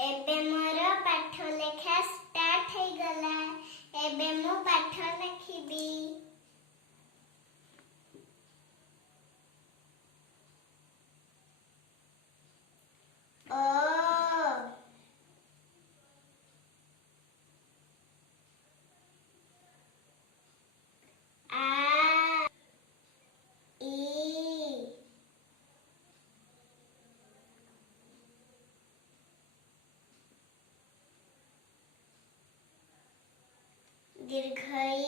एबे मोर पाठ लेखा स्टार्ट हो गला। एबे मु पाठ लिखिबी। ओ आ ई दीर्घई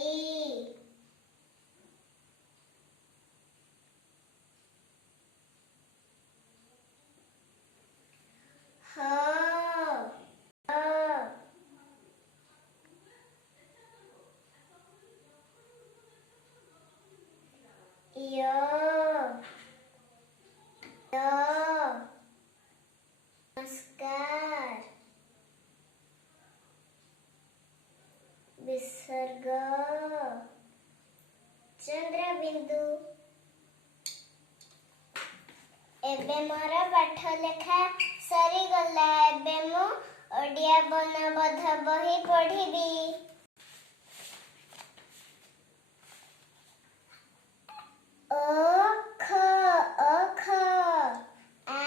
ह अ य नमस्कार। विसर्ग चंद्रबिंदु। एबे मोर पाठ लेखा सरी गला। एबे मु ओडिया वर्णबोध बही पढ़िबी। ओ ख आ